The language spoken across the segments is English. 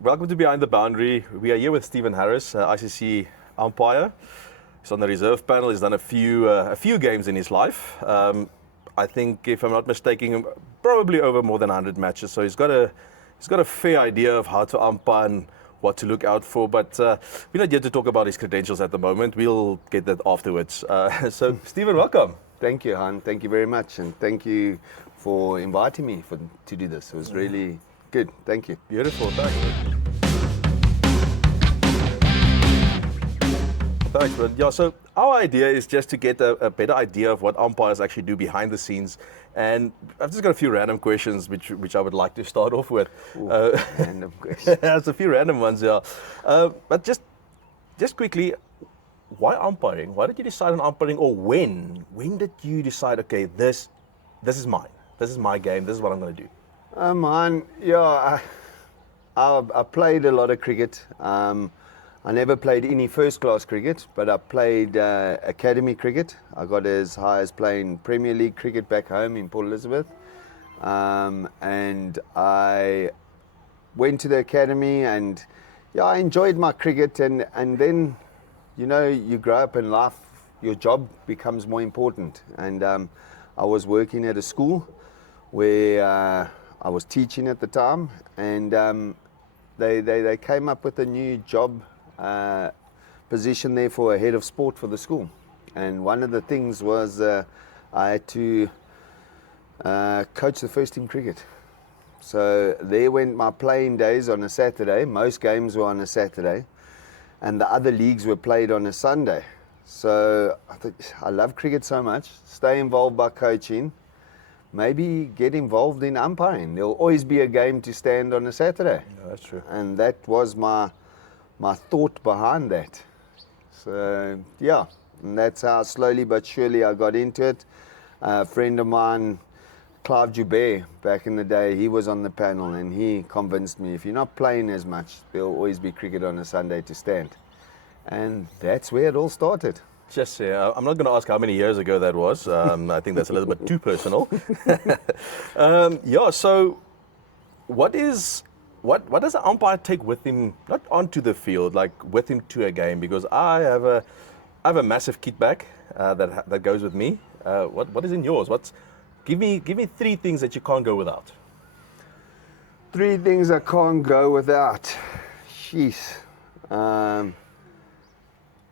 welcome to Behind the Boundary. We are here with Stephen Harris, ICC Umpire. He's on the reserve panel. He's done a few games in his life. I think, if I'm not mistaken, probably over more than 100 matches. So he's got a fair idea of how to umpire and what to look out for. But we're not here to talk about his credentials at the moment. We'll get that afterwards. So, Stephen, welcome. Thank you, Han. Thank you very much. And thank you for inviting me to do this. It was really good. Thank you. Beautiful. Thanks. Thanks, man. Yeah, so our idea is just to get a better idea of what umpires actually do behind the scenes. And I've just got a few random questions which I would like to start off with. Random questions. There's a few random ones, yeah. But just quickly, why umpiring? Why did you decide on umpiring, or when? When did you decide, okay, this is mine. This is my game. This is what I'm going to do. Man, yeah, I played a lot of cricket. I never played any first-class cricket, but I played academy cricket. I got as high as playing Premier League cricket back home in Port Elizabeth. And I went to the academy, and yeah, I enjoyed my cricket. And then, you know, you grow up in life, your job becomes more important. And I was working at a school where I was teaching at the time, and they came up with a new job position there for a head of sport for the school. And one of the things was I had to coach the first team cricket. So there went my playing days on a Saturday. Most games were on a Saturday, and the other leagues were played on a Sunday. So I thought, I love cricket so much, stay involved by coaching, maybe get involved in umpiring. There'll always be a game to stand on a Saturday. Yeah, that's true. And that was my thought behind that. So yeah, and that's how slowly but surely I got into it. A friend of mine, Clive Joubert, back in the day, he was on the panel, and he convinced me, if you're not playing as much, there'll always be cricket on a Sunday to stand. And that's where it all started. Just I'm not going to ask how many years ago that was. I think that's a little bit too personal. Yeah. So, what does an umpire take with him, not onto the field, like with him to a game? Because I have a massive kit bag that goes with me. What is in yours? Give me 3 things that you can't go without. 3 things I can't go without. Jeez.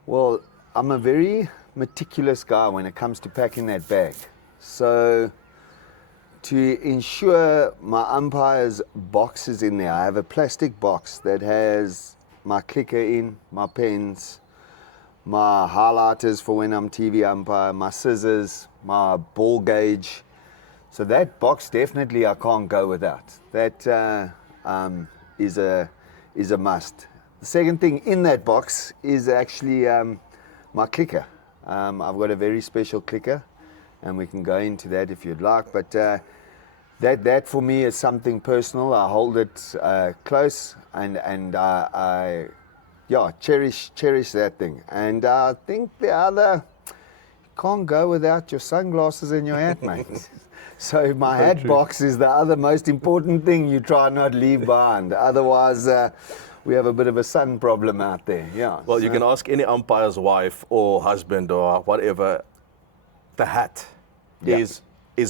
Well, I'm a very meticulous guy when it comes to packing that bag. So to ensure my umpire's box is in there, I have a plastic box that has my clicker in, my pens, my highlighters for when I'm TV umpire, my scissors, my ball gauge. So that box definitely I can't go without. That is a must. The second thing in that box is actually my clicker. I've got a very special clicker, and we can go into that if you'd like. But that for me is something personal. I hold it close, and I cherish that thing. And I think the other, can't go without your sunglasses and your hat, mate. So my hat box is the other most important thing you try not leave behind. Otherwise, we have a bit of a sun problem out there. Yeah. Well, you can ask any umpire's wife or husband or whatever. The hat is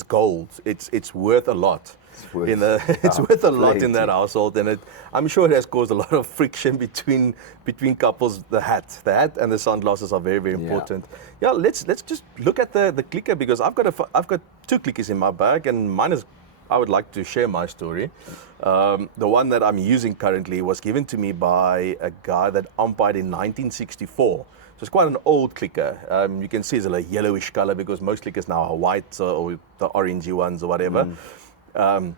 gold. It's worth a lot. It's worth a lot in that household, and I'm sure it has caused a lot of friction between couples. The hat and the sunglasses are very, very important. Yeah, let's just look at the clicker, because I've got 2 clickers in my bag, and mine is. I would like to share my story. The one that I'm using currently was given to me by a guy that umpired in 1964. So it's quite an old clicker. You can see it's a yellowish color, because most clickers now are white or the orangey ones or whatever. It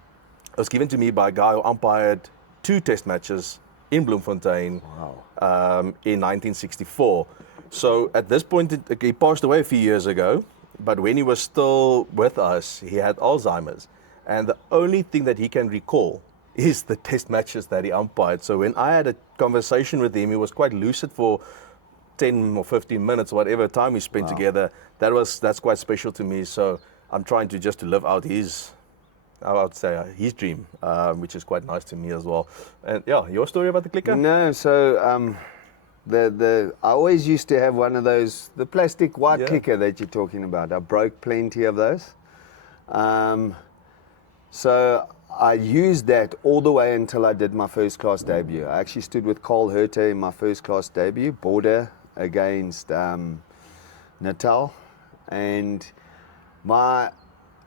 was given to me by a guy who umpired 2 test matches in Bloemfontein in 1964. So at this point, he passed away a few years ago, but when he was still with us, he had Alzheimer's. And the only thing that he can recall is the test matches that he umpired. So when I had a conversation with him, he was quite lucid for 10 or 15 minutes, whatever time we spent together. That's quite special to me. So I'm trying to live out his I would say his dream, which is quite nice to me as well. And yeah, your story about the clicker? No, so I always used to have one of those, the plastic white clicker that you're talking about. I broke plenty of those. So I used that all the way until I did my first class debut. I actually stood with Carl Herter in my first class debut, border against Natal. And my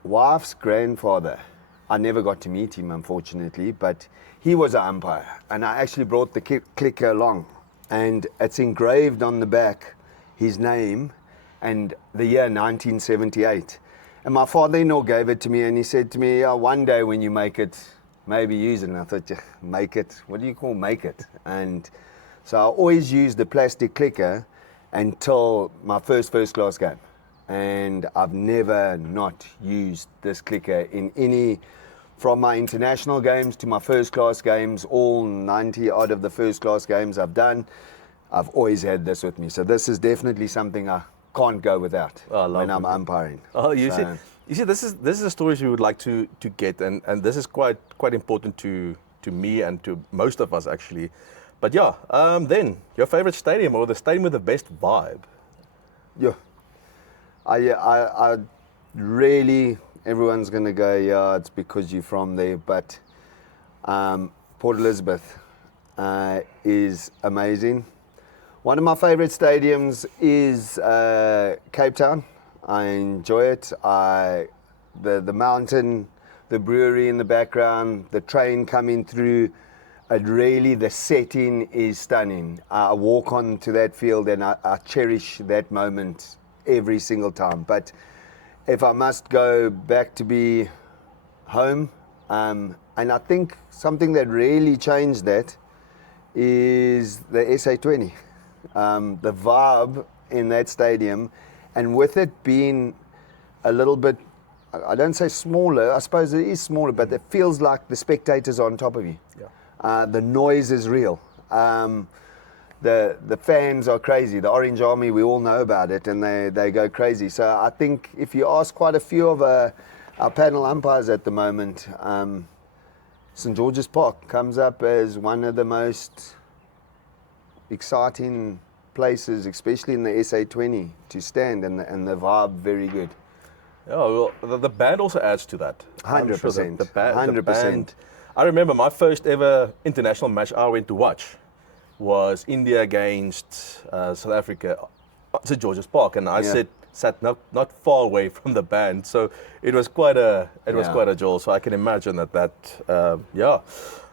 wife's grandfather, I never got to meet him, unfortunately, but he was an umpire. And I actually brought the clicker along. And it's engraved on the back, his name, and the year 1978. And my father-in-law gave it to me, and he said to me, one day when you make it, maybe use it. And I thought, yeah, make it? What do you call make it? And so I always used the plastic clicker until my first class game. And I've never not used this clicker in any, from my international games to my first class games, all 90 odd of the first class games I've done, I've always had this with me. So this is definitely something I can't go without when I'm umpiring. Oh, you see, this is a story we would like to get, and this is quite important to me and to most of us actually. But yeah, then your favorite stadium or the stadium with the best vibe? Yeah, I really, everyone's gonna go, yeah, it's because you're from there, but Port Elizabeth is amazing. One of my favorite stadiums is Cape Town. I enjoy it. The mountain, the brewery in the background, the train coming through. Really, the setting is stunning. I walk onto that field and I cherish that moment every single time. But if I must go back to be home, and I think something that really changed that is the SA20. The vibe in that stadium, and with it being a little bit, I don't say smaller, I suppose it is smaller, but it feels like the spectators are on top of you. Yeah. The noise is real. The fans are crazy. The Orange Army, we all know about it, and they go crazy. So I think if you ask quite a few of our panel umpires at the moment, St. George's Park comes up as one of the most exciting places, especially in the SA20, to stand, and the vibe very good. Oh, well, the band also adds to that. 100%. The 100%. band. I remember my first ever international match I went to watch was India against South Africa, St. George's Park, and I sat not far away from the band, so it was quite a jolt. So I can imagine that.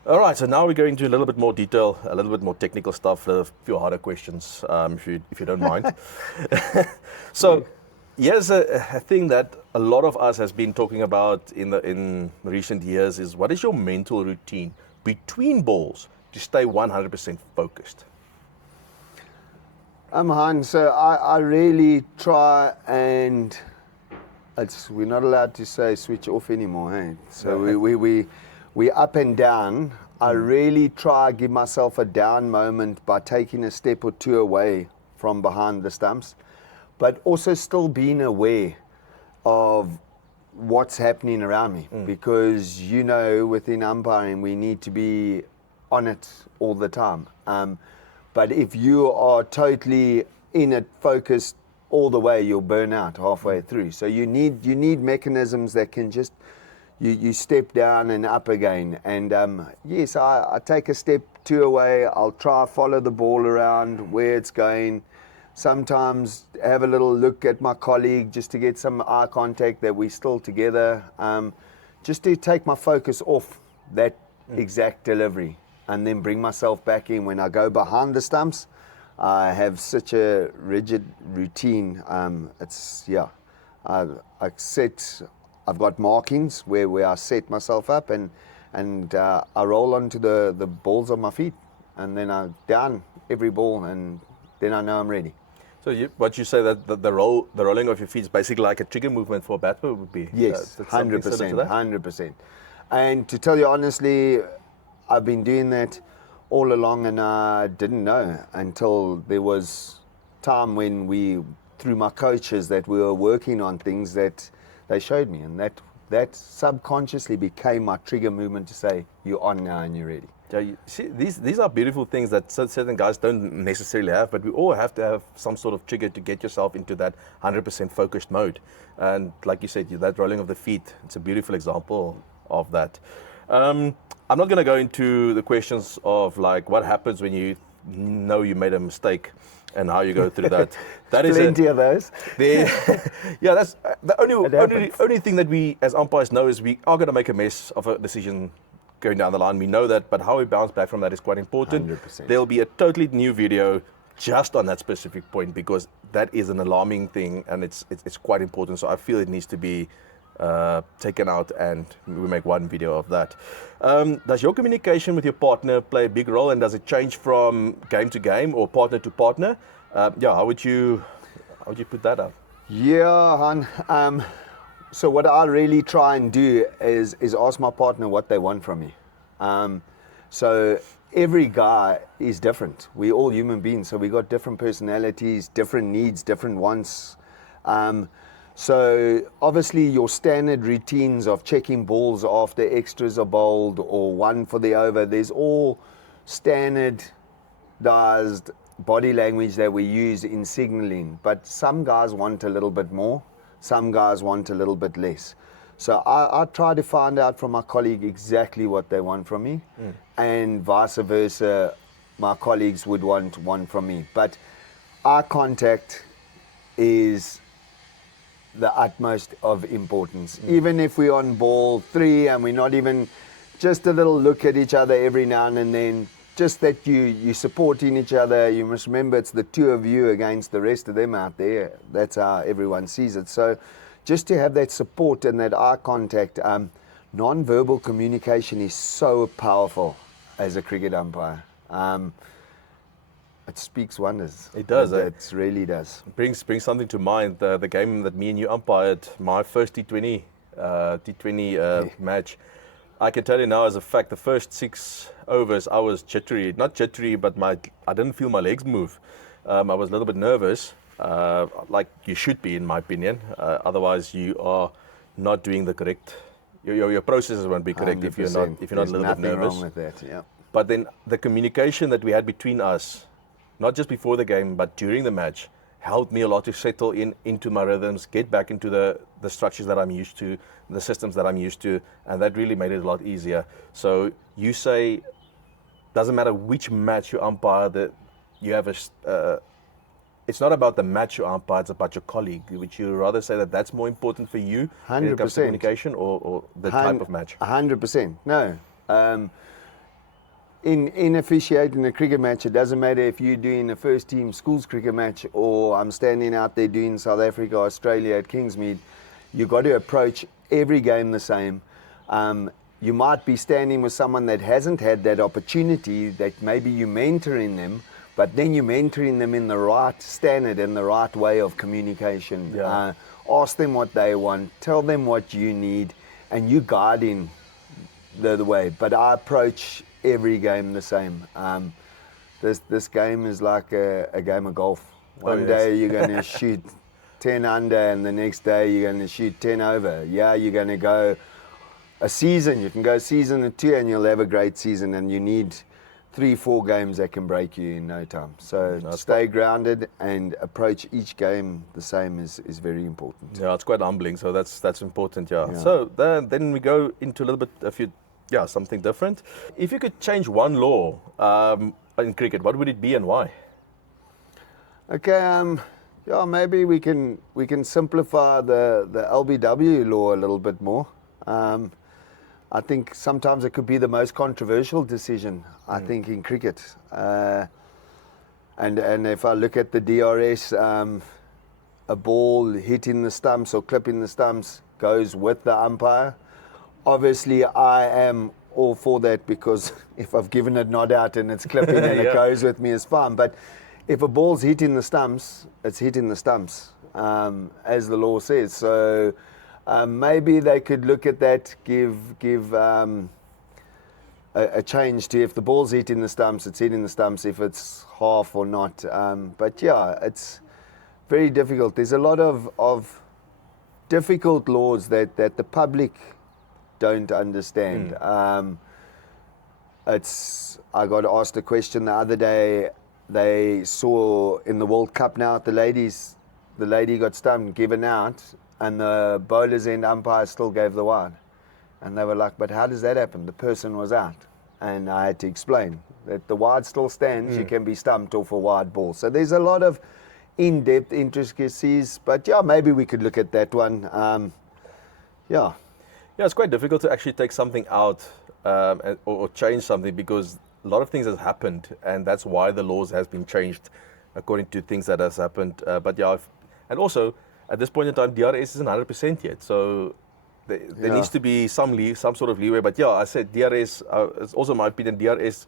All right, so now we're going to a little bit more detail, a little bit more technical stuff, a few harder questions, if you don't mind. So, here's a thing that a lot of us has been talking about in recent years is, what is your mental routine between balls to stay 100% focused? Han, so I really try, and we're not allowed to say switch off anymore, hey? So we up and down. I really try to give myself a down moment by taking a step or two away from behind the stumps, but also still being aware of what's happening around me, because within umpiring we need to be on it all the time. But if you are totally in it, focused all the way, you'll burn out halfway through. So you need mechanisms that can just you step down and up again. And yes, I take a step two away. I'll try follow the ball around where it's going. Sometimes have a little look at my colleague just to get some eye contact that we're still together, just to take my focus off that exact delivery, and then bring myself back in. When I go behind the stumps, I have such a rigid routine. I've got markings where I set myself up, and I roll onto the balls of my feet, and then I down every ball, and then I know I'm ready. So what you say that the rolling of your feet is basically like a trigger movement for a batter would be? Yes, 100%, 100%. And to tell you honestly, I've been doing that all along, and I didn't know until there was time when through my coaches, that we were working on things that they showed me, and that subconsciously became my trigger movement to say, you're on now and you're ready. Yeah, you see, these are beautiful things that certain guys don't necessarily have, but we all have to have some sort of trigger to get yourself into that 100% focused mode. And like you said, that rolling of the feet, it's a beautiful example of that. I'm not going to go into the questions of like what happens when you know you made a mistake and how you go through that. That is plenty of those. Yeah, that's the only thing that we as umpires know is we are going to make a mess of a decision going down the line. We know that, but how we bounce back from that is quite important. 100%. There'll be a totally new video just on that specific point because that is an alarming thing and it's quite important. So I feel it needs to be taken out and we make one video of that. Does your communication with your partner play a big role and does it change from game to game or partner to partner? How would you put that up? Yeah, Han. So what I really try and do is ask my partner what they want from me. So every guy is different. We're all human beings, so we got different personalities, different needs, different wants. So obviously your standard routines of checking balls after extras are bowled or one for the over, there's all standardized body language that we use in signaling. But some guys want a little bit more, some guys want a little bit less. So I try to find out from my colleague exactly what they want from me, and vice versa, my colleagues would want one from me. But eye contact is the utmost of importance. Even if we're on ball 3 and we're not even, just a little look at each other every now and then, just that you supporting each other. You must remember it's the two of you against the rest of them out there. That's how everyone sees it. So just to have that support and that eye contact, non-verbal communication is so powerful as a cricket umpire. It speaks wonders. It does. It really does. Brings something to mind. The game that me and you umpired, my first T20 match. I can tell you now as a fact, the first 6 overs I was jittery. Not jittery, but I didn't feel my legs move. I was a little bit nervous, like you should be in my opinion. Otherwise you are not doing the correct, your processes won't be correct 100%. if you're not a little bit nervous. Nothing wrong with that, yeah. But then the communication that we had between us, not just before the game, but during the match, helped me a lot to settle into my rhythms, get back into the structures that I'm used to, the systems that I'm used to, and that really made it a lot easier. So you say, doesn't matter which match you umpire, that you have it's not about the match you umpire, it's about your colleague. Would you rather say that that's more important for you 100%. when it comes to communication or the type of match? 100%. No. In officiating a cricket match, it doesn't matter if you're doing a first team schools cricket match or I'm standing out there doing South Africa, Australia at Kingsmead. You've got to approach every game the same. You might be standing with someone that hasn't had that opportunity, that maybe you're mentoring them, but then you're mentoring them in the right standard and the right way of communication. Yeah. Ask them what they want, tell them what you need, and you guiding the way. But I approach every game the same. This game is like a game of golf. One day you're going to shoot 10 under and the next day you're going to shoot 10 over. Yeah, you're going to go a season. You can go season or 2 and you'll have a great season, and you need 3-4 games that can break you in no time. So stay grounded and approach each game the same is very important. Yeah, it's quite humbling. So that's important. Yeah. So then we go into a little bit something different. If you could change one law in cricket, what would it be and why? Okay. Maybe we can simplify the LBW law a little bit more. I think sometimes it could be the most controversial decision, I think, in cricket. And if I look at the DRS, a ball hitting the stumps or clipping the stumps goes with the umpire. Obviously, I am all for that, because if I've given it not out and it's clipping and it goes with me, it's fine. But if a ball's hitting the stumps, it's hitting the stumps, as the law says. So maybe they could look at that, give a change to, if the ball's hitting the stumps, it's hitting the stumps, if it's half or not. But yeah, it's very difficult. There's a lot of difficult laws that the public don't understand. I got asked a question the other day. They saw in the World Cup now, the lady got stumped, given out, and the bowler's end umpire still gave the wide. And they were like, but how does that happen? The person was out. And I had to explain that the wide still stands, you can be stumped off a wide ball. So there's a lot of in-depth intricacies, but yeah, maybe we could look at that one. Yeah, it's quite difficult to actually take something out or change something, because a lot of things have happened, and that's why the laws has been changed according to things that has happened. But yeah, and also at this point in time, DRS isn't 100% yet, so there needs to be some sort of leeway. But yeah, I said DRS. It's also my opinion. DRS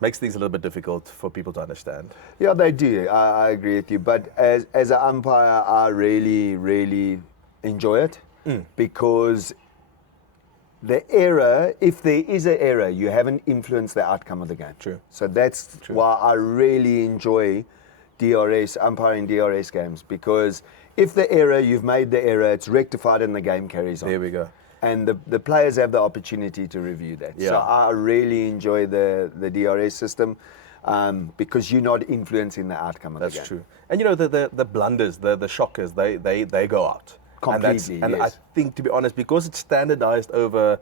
makes things a little bit difficult for people to understand. Yeah, they do. I agree with you. But as an umpire, I really, really enjoy it because the error, if there is an error, you haven't influenced the outcome of the game. True. So that's why I really enjoy umpiring DRS games, because if you've made the error, it's rectified and the game carries on. There we go. And the players have the opportunity to review that. Yeah. So I really enjoy the DRS system because you're not influencing the outcome of the game. That's true. And you know, the blunders, the shockers, they go out. Completely, and yes. I think, to be honest, because it's standardized over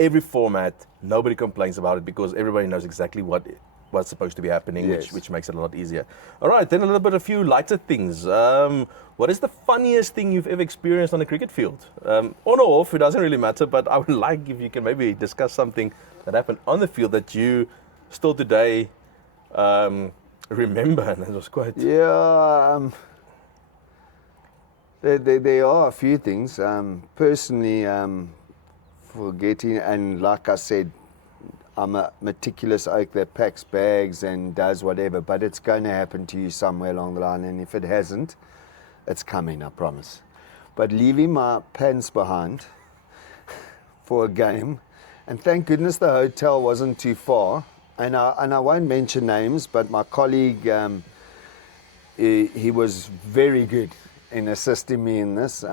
every format, nobody complains about it, because everybody knows exactly what's supposed to be happening, Yes. which makes it a lot easier. All right, then a few lighter things. What is the funniest thing you've ever experienced on a cricket field? On or off, it doesn't really matter, but I would like if you can maybe discuss something that happened on the field that you still today remember, and it was quite... Yeah, there are a few things. Personally, forgetting, and like I said, I'm a meticulous oak that packs bags and does whatever, but it's going to happen to you somewhere along the line, and if it hasn't, it's coming, I promise. But leaving my pants behind for a game, and thank goodness the hotel wasn't too far, and I won't mention names, but my colleague, he was very good in assisting me in this,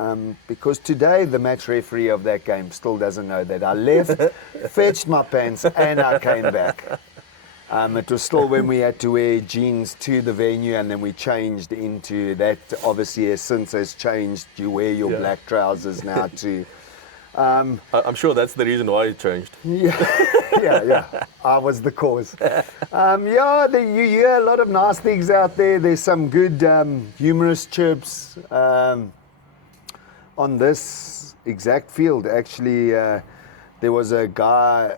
because today the match referee of that game still doesn't know that I left, fetched my pants, and I came back. It was still when we had to wear jeans to the venue, and then we changed into that. Obviously, since has changed, you wear your black trousers now too. I'm sure that's the reason why it changed. Yeah. I was the cause. You hear a lot of nice things out there. There's some good humorous chirps on this exact field. Actually, there was a guy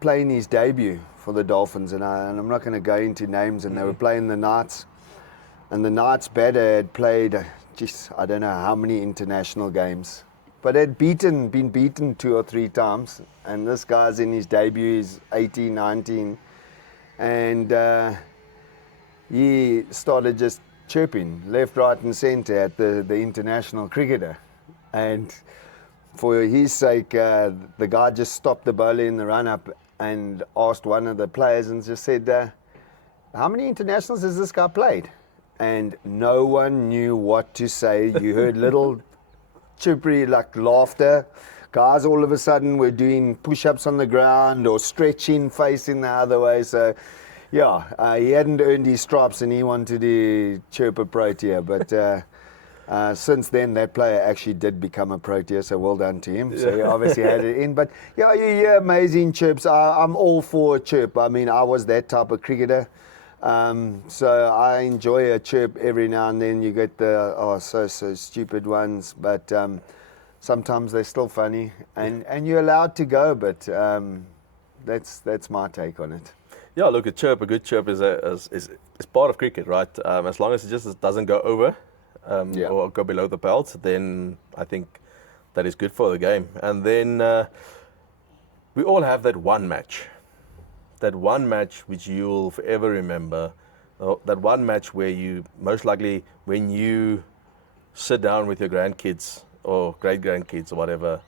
playing his debut for the Dolphins, and I'm not going to go into names, and they were playing the Knights, and the Knights batter had played, I don't know how many international games, but had been beaten 2 or 3 times, and this guy's in his debut, he's 18, 19, and he started just chirping left, right and centre at the international cricketer, and for his sake, the guy just stopped the bowler in the run-up and asked one of the players and just said, how many internationals has this guy played? And no one knew what to say. You heard little chirpery, like laughter. Guys all of a sudden were doing push-ups on the ground or stretching, facing the other way. So, yeah, he hadn't earned his stripes and he wanted to chirp a Protea. But since then, that player actually did become a Protea, so well done to him. So he obviously had it in. But yeah, you hear amazing chirps. I'm all for a chirp. I mean, I was that type of cricketer. So I enjoy a chirp every now and then. You get the so stupid ones, but sometimes they're still funny, and you're allowed to go. But that's my take on it. Yeah, look, a good chirp is part of cricket, right? As long as it just doesn't go over. Or go below the belt, then I think that is good for the game. And then we all have that one match which you'll forever remember, that one match where you, most likely when you sit down with your grandkids or great-grandkids or whatever,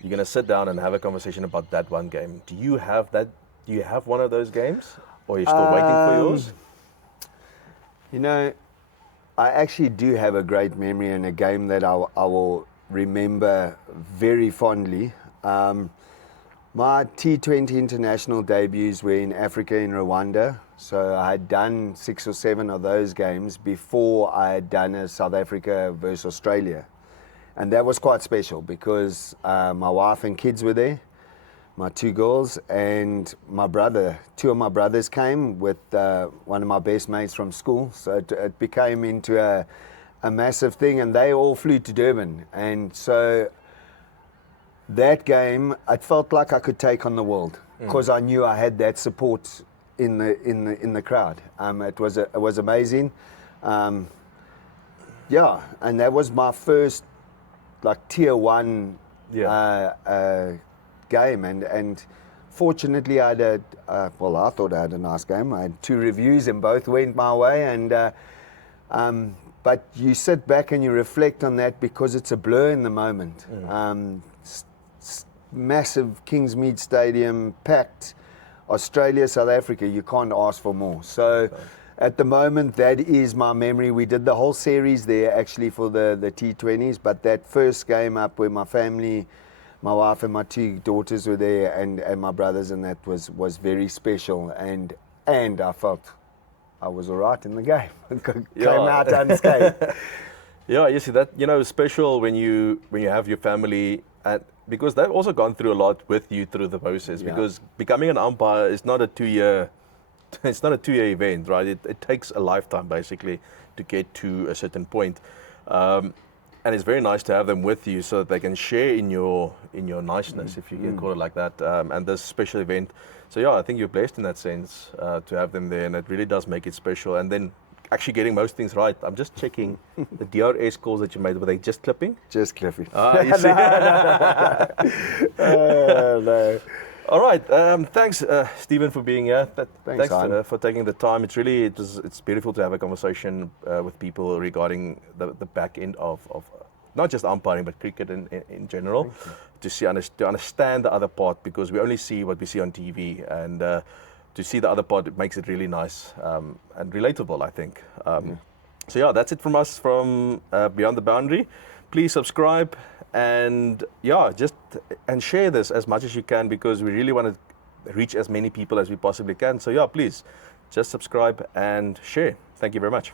you're going to sit down and have a conversation about that one game. Do you have that? Do you have one of those games? Or are you still waiting for yours? You know, I actually do have a great memory and a game that I will remember very fondly. My T20 international debuts were in Africa, in Rwanda. So I had done 6 or 7 of those games before I had done a South Africa versus Australia. And that was quite special because my wife and kids were there, my 2 girls, and my brother. 2 of my brothers came with one of my best mates from school. So it became into a massive thing, and they all flew to Durban. And so that game, it felt like I could take on the world because I knew I had that support in the crowd. It was amazing. Yeah, and that was my first like tier 1 game, and fortunately I had I thought I had a nice game. I had 2 reviews and both went my way, and but you sit back and you reflect on that because it's a blur in the moment. Massive Kingsmead Stadium, packed, Australia, South Africa, you can't ask for more. So at the moment, that is my memory. We did the whole series there actually for the T20s, but that first game up where my family, my wife and my 2 daughters were there, and my brothers, and that was very special, and I felt I was all right in the game. Came out unscathed. Yeah, you see that, special when you have your family, because they've also gone through a lot with you through the process. Yeah. Because becoming an umpire is not a 2-year, it's not a 2-year event, right? It takes a lifetime basically to get to a certain point, and it's very nice to have them with you so that they can share in your niceness, if you can call it like that, and this special event. So yeah, I think you're blessed in that sense to have them there, and it really does make it special. And then actually getting most things right. I'm just checking the DRS calls that you made. Were they just clipping? Just clipping. You see. No. All right. Thanks, Stephen, for being here. Thanks for taking the time. It's beautiful to have a conversation with people regarding the back end of not just umpiring but cricket in general, to understand the other part, because we only see what we see on TV, and to see the other part, it makes it really nice and relatable, I think. So yeah, that's it from us from Beyond the Boundary. Please subscribe and share this as much as you can, because we really want to reach as many people as we possibly can. So yeah, please just subscribe and share. Thank you very much.